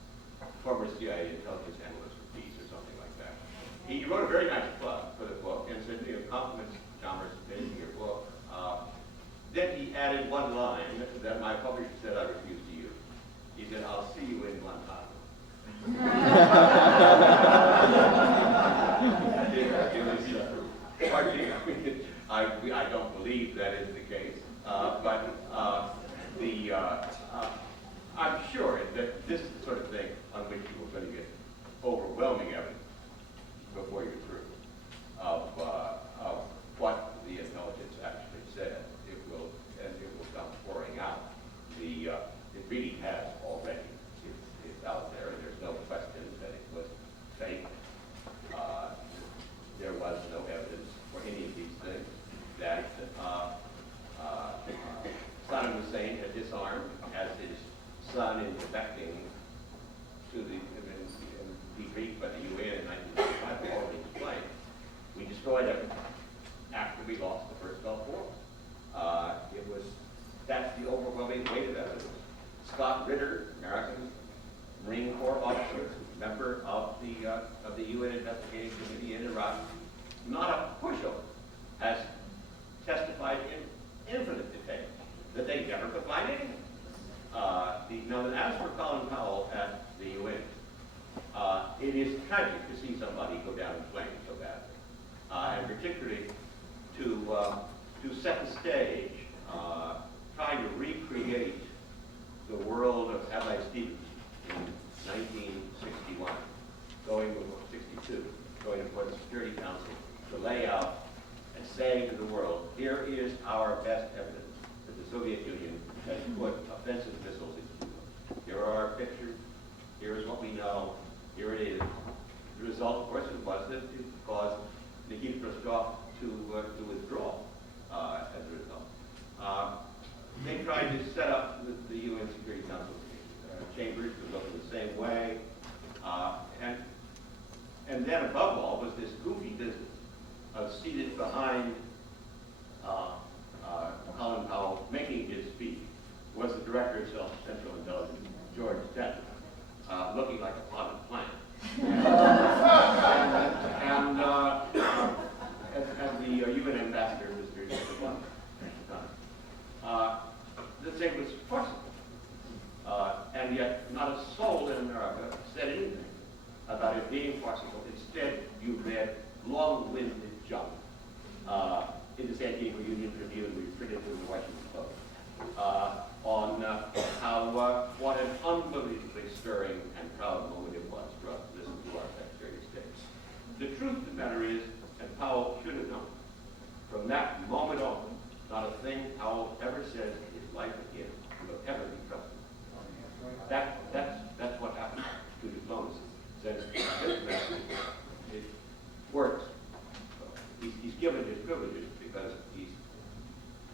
former CIA intelligence analyst for peace or something like that. He wrote a very nice plug for the book and said, compliments, Chalmers, amazing your book. Then he added one line that my publisher said I refused to use. He said, I'll see you in Guantanamo. I don't believe that is the case, but I'm sure that this is the sort of thing on which you are going to get overwhelming evidence before you're through of what the intelligence actually said. It will come pouring out. It really has already. It's out there, and there's no question that it was fake. There was no evidence for any of these things. That Saddam Hussein had disarmed, as his son in defecting to the debriefed by the UN in 1995 already explained. We destroyed everything after we lost the first Gulf War. That's the overwhelming weight of evidence. Scott Ritter, American Marine Corps officer, member of the UN Investigating Committee in Iraq, not a pushover, has testified in infinite detail that they never could find anything. Now, as for Colin Powell at the UN, it is tragic to see somebody go down in flames so badly, and particularly to set the stage, trying to recreate the world of Adlai Stevens in 1961, going before the Security Council to lay out and say to the world, here is our best evidence that the Soviet Union has put offensive missiles into Cuba. Here are our pictures. Here is what we know. Here it is. The result, of course, was that it caused Nikita Khrushchev to withdraw as a result. They tried to set up the UN Security Council chambers to look in the same way. And then, above all, was this goofy business of seated behind Colin Powell making his speech was the Director of Central Intelligence, George Tetley, looking like a potted plant. and the UN ambassador, Mr. Dunn, the thing was forcible. And yet, not a soul in America said anything about it being forcible. Instead, you read long-winded junk in the San Diego Union Review, and we printed it in the Washington Post, on how what an unbelievably stirring and proud moment it was for us to listen to our Secretary of State. The truth of the matter is, and Powell should have known, from that moment on, not a thing Powell ever says in his life again will ever be trusted. That's what happened to diplomacy. Since it works. He's given his privileges because he's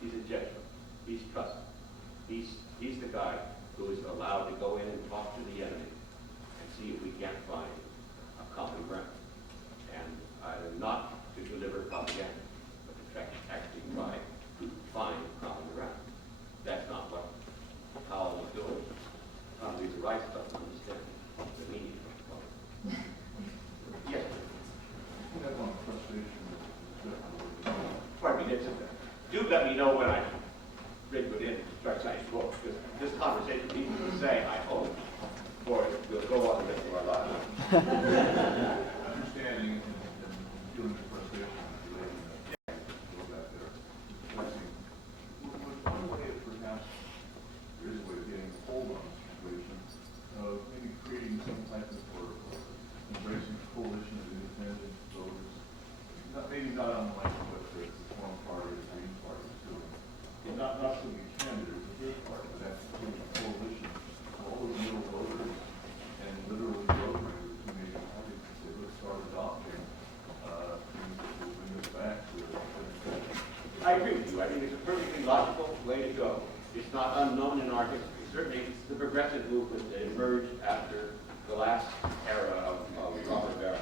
a gentleman. He's trusted. He's the guy who is allowed to go in and talk to the enemy and see if we can't find a common ground. And not to deliver propaganda, but to actually try to find common ground. That's not what Powell was doing. Probably the right stuff to understand the meaning of it. Yes. I have one frustration with Pardon me, do let me know when I read within Dr. Science book, because this conversation needs to say, I hope, or it will go on the rest of our lives. understanding and feeling the frustration relating to that there. One way of perhaps there is a way of getting a hold on the situation of maybe creating some type of or embracing a coalition of independent voters. Maybe not unlike what the Reform Party or the Green Party is doing. I think it's a perfectly logical way to go. It's not unknown in our history. Certainly, the progressive movement that emerged after the last era of Robert Barron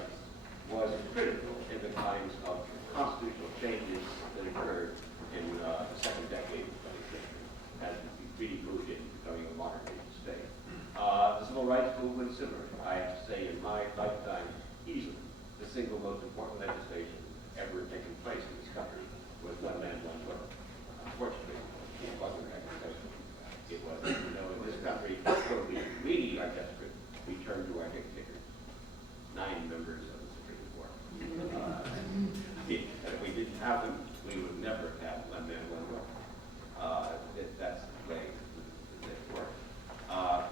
was critical in the kinds of constitutional changes that occurred in the second decade of the 20th century as we really moved into becoming a modern nation state. The civil rights movement, similarly, I have to say, in my lifetime, easily the single most important legislation ever taken place in this country was one man, one vote. Unfortunately, it wasn't agricultural. It was, you know, in this country, when we really are desperate, we turn to our dictators. 9 members of the Supreme Court. If we didn't have them, we would never have one man, one vote. That's the way that it works.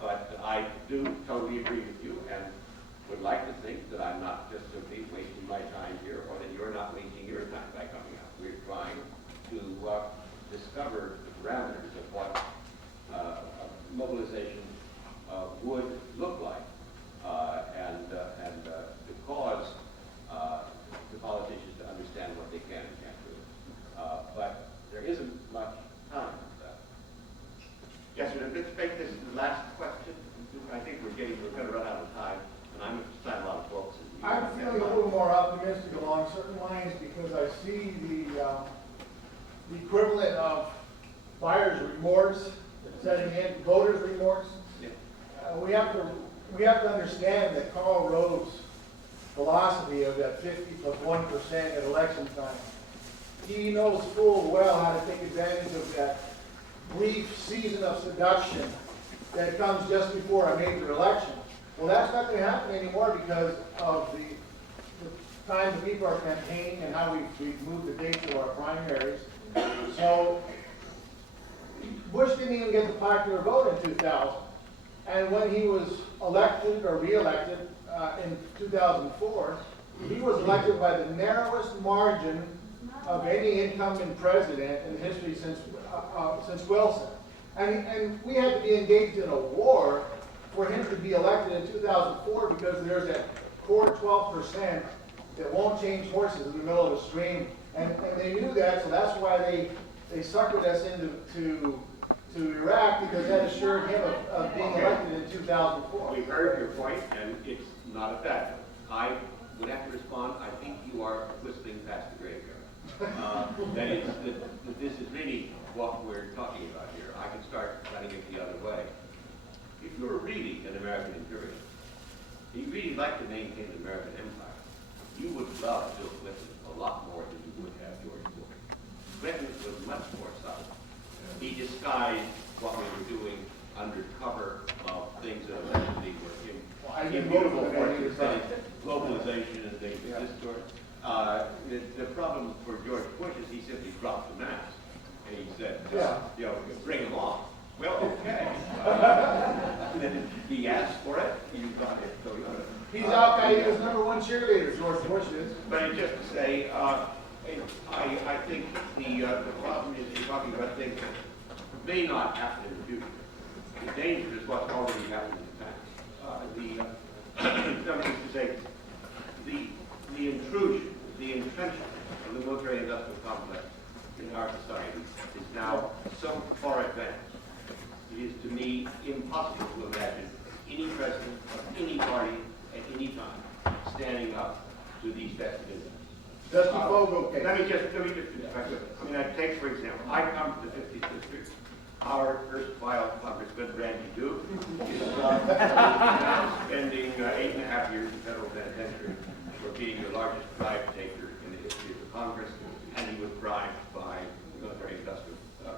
But I do totally agree with you and would like to think that I'm not just simply wasting my time here or that you're not wasting your time by coming out. We're trying to discover the parameters of what mobilization would look like and to cause the politicians to understand what they can and can't do. But there isn't much time for that. Yes, sir. Let's make this the last question. I think we're going to run out of time, and I'm going to sign a lot of books. I'm feeling a little more optimistic along certain lines because I see the equivalent of buyer's remorse setting in, voter's remorse. Yeah. We have to understand that Karl Rove's philosophy of that 50 plus 1% at election time. He knows full well how to take advantage of that brief season of seduction that comes just before a major election. Well, that's not going to happen anymore because of the time the people are campaigning and how we've moved the dates of our primaries. So Bush didn't even get the popular vote in 2000. And when he was elected or re-elected in 2004, he was elected by the narrowest margin of any incumbent president in history since Wilson. And we had to be engaged in a war for him to be elected in 2004 because there's that core 12% that won't change horses in the middle of a stream. And they knew that, so that's why they suckered us into Iraq, because that assured him of being elected in 2004. We've heard your point, and it's not a fact. I would have to respond, I think you are whistling past the graveyard. That this is really what we're talking about here. I can start running it the other way. If you were really an American imperialist, and you really like to maintain the American empire, you would love Bill Clinton a lot more than you would have George Bush. Clinton was much more subtle. He disguised what we were doing under cover of things that allegedly were immutable forces, globalization and things of this sort. The problem for George Bush is he simply dropped the mask. And he said, you know, bring him on. Well, okay. He asked for it, you got it. So, He's Al-Qaeda's #1 cheerleader, George Bush is. but just to say, I think the problem is you're talking about things that may not happen in the future. The danger is what's already happened in the past. Something to say, the intrusion, the entrenchment of the military-industrial complex in our society is now so far advanced. It is, to me, impossible to imagine any president of any party at any time standing up to these vested interests. Dusty Fogo case. Let me just finish if I could. I mean, I take, for example, I come to the 50th district. Our erstwhile Congressman Randy Duke is now spending 8.5 years in federal penitentiary for being the largest bribe taker in the history of the Congress, and he was bribed by the military-industrial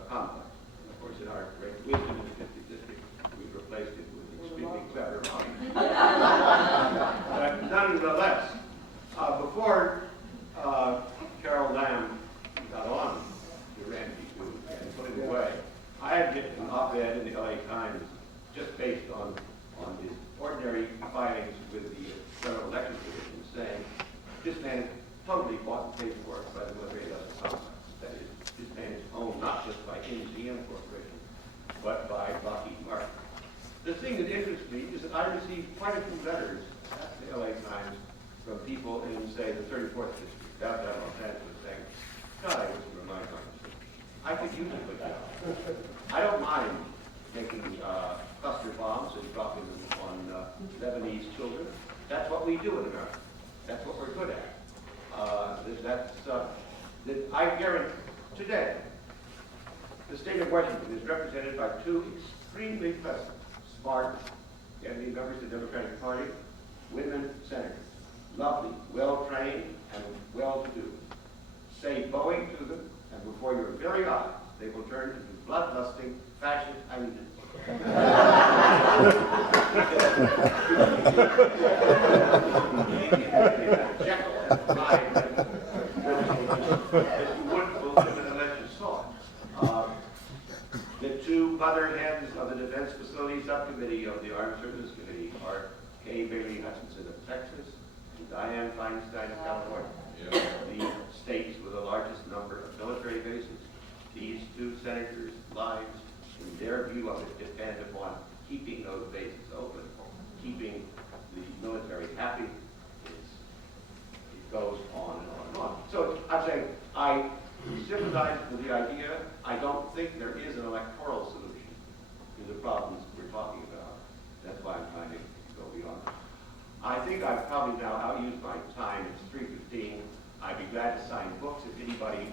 complex. Of course, in our great wisdom in the 50th district, we've replaced it with an extremely clever Robin. But nonetheless, before Carol Lamb got on to Randy Duke and put him away, I had written an op-ed in the LA Times just based on his ordinary filings with the Federal Election Commission, saying this man is totally bought and paid for by the military-industrial complex. That is, this man is owned not just by NGM Corporation, but by Lockheed Martin. The thing that interests me is that I received quite a few letters at the LA Times from people in, say, the 34th District, downtown Los Angeles, saying, God, I wish you were my congressman. I could use a good job. I don't mind making cluster bombs and dropping them on Lebanese children. That's what we do in America. That's what we're good at. I guarantee today, the state of Washington is represented by two extremely pleasant, smart, and members of the Democratic Party, women senators. Lovely, well-trained, and well-to-do. Say Boeing to them, and before your very eyes, they will turn into bloodlusting, fascist hyenas. Jekyll and Hyde, that you wouldn't believe it unless you saw it. The two motherheads of the Defense Facility Subcommittee of the Armed Services Committee are Kay Bailey Hutchinson of Texas and Dianne Feinstein of California. The states with the largest number of military bases. These two senators' lives, in their view of it, depend upon keeping those bases open, keeping the military happy. It goes on and on and on. So I'm saying I sympathize with the idea. I don't think there is an electoral solution to the problems we're talking about. That's why I'm trying to go beyond it. I think I've probably now outused my time. It's 3:15. I'd be glad to sign books if anybody